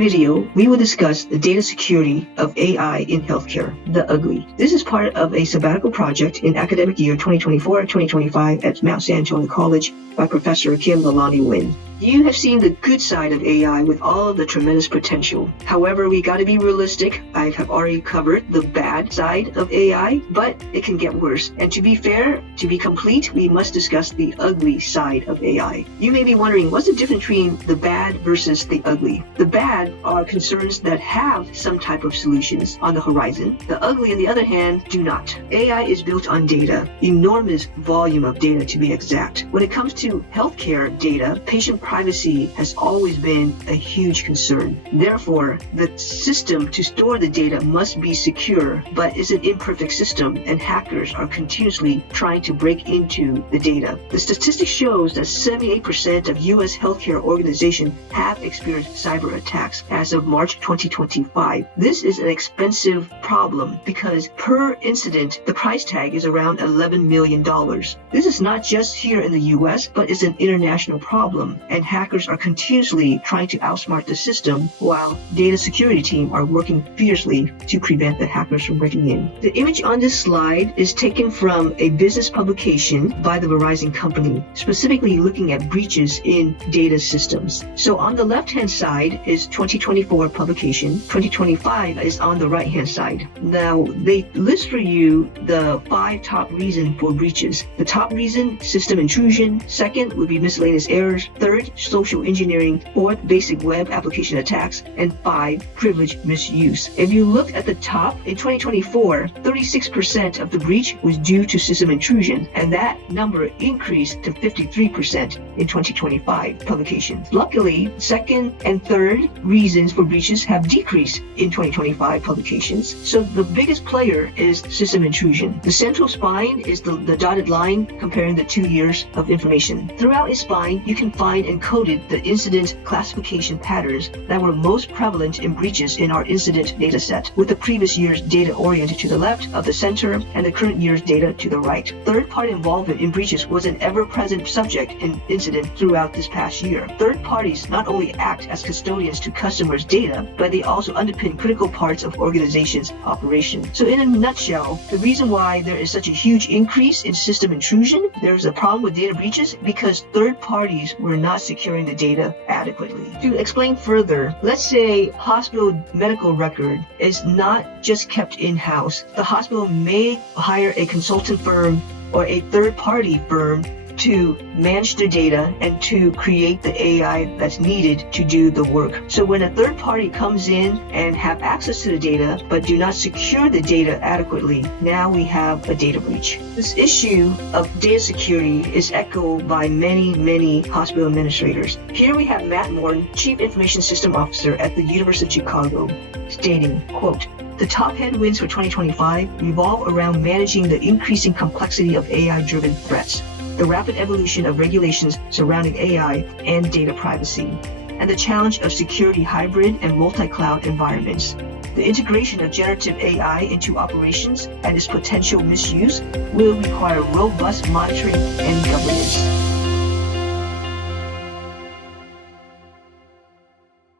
video, we will discuss the data security of AI in healthcare, the ugly. This is part of a sabbatical project in academic year 2024-2025 at Mount San Antonio College by Professor Kim Lalani Nguyen. You have seen the good side of AI with all of the tremendous potential. However, we got to be realistic. I have already covered the bad side of AI, but it can get worse. And to be fair, to be complete, we must discuss the ugly side of AI. You may be wondering, what's the difference between the bad versus the ugly? The bad are concerns that have some type of solutions on the horizon. The ugly, on the other hand, do not. AI is built on data, enormous volume of data to be exact. When it comes to healthcare data, patient privacy has always been a huge concern. Therefore, the system to store the data must be secure, but it's an imperfect system, and hackers are continuously trying to break into the data. The statistics shows that 78% of U.S. healthcare organizations have experienced cyber attacks as of March 2025. This is an expensive problem because per incident, the price tag is around $11 million. This is not just here in the U.S., but it's an international problem, and hackers are continuously trying to outsmart the system while data security team are working fiercely to prevent the hackers from breaking in. The image on this slide is taken from a business publication by the Verizon company, specifically looking at breaches in data systems. So on the left-hand side is 2024 publication, 2025 is on the right-hand side. Now, they list for you the 5 top reasons for breaches. The top reason, system intrusion. Second would be miscellaneous errors. Third, social engineering. Fourth, basic web application attacks. And 5, privilege misuse. If you look at the top, in 2024, 36% of the breach was due to system intrusion, and that number increased to 53% in 2025 publications. Luckily, second and third reasons for breaches have decreased in 2025 publications. So the biggest player is system intrusion. The central spine is the dotted line comparing the 2 years of information. Throughout its spine, you can find encoded the incident classification patterns that were most prevalent in breaches in our incident data set, with the previous year's data oriented to the left of the center and the current year's data to the right. Third-party involvement in breaches was an ever-present subject in incident throughout this past year. Third parties not only act as custodians to customers' data, but they also underpin critical parts of organizations' operation. So in a nutshell, the reason why there is such a huge increase in system intrusion, there's a problem with data breaches because third parties were not securing the data adequately. To explain further, let's say hospital medical record is not just kept in-house. The hospital may hire a consultant firm or a third-party firm to manage the data and to create the AI that's needed to do the work. So when a third party comes in and have access to the data but do not secure the data adequately, now we have a data breach. This issue of data security is echoed by many hospital administrators. Here we have Matt Morton, Chief Information System Officer at the University of Chicago, stating, quote, "The top headwinds for 2025 revolve around managing the increasing complexity of AI-driven threats, the rapid evolution of regulations surrounding AI and data privacy, and the challenge of security hybrid and multi-cloud environments. The integration of generative AI into operations and its potential misuse will require robust monitoring and governance."